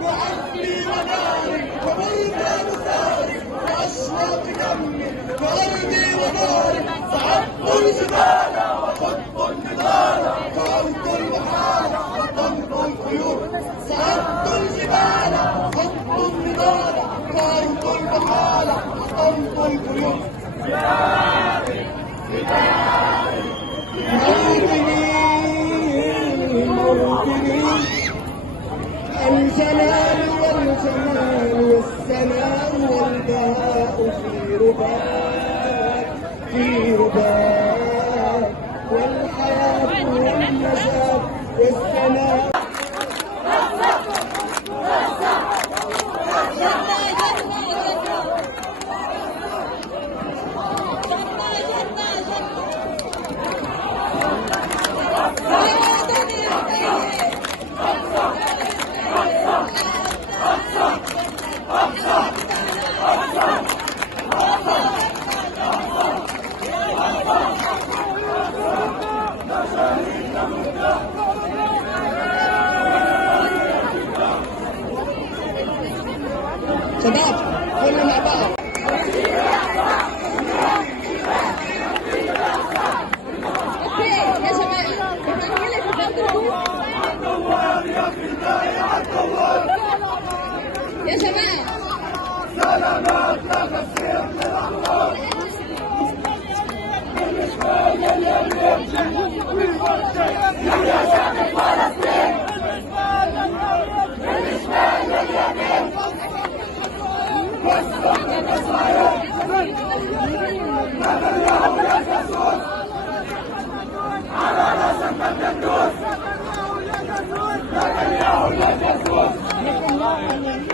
وعزمي وناري وبلدان ثاري وأشواق دمي وأرضي وناري صعدت الجبال وخضت النضال قارت البحار وطمت الخيول صعدت الجبال وخضت النضال قارت البحار وطمت الخيول الجلال والجمال والسلام والبهاء في رباك والحياة والنجاة والسلام. شباب كلنا مع بعض. يا جماعة سلامات لا تسير للأحرار يحيى شعب فلسطين بالإشبال لليمين والسلم إسرائيل نتنياهو يا جاسوس على راسك الدندوس نتنياهو يا جاسوس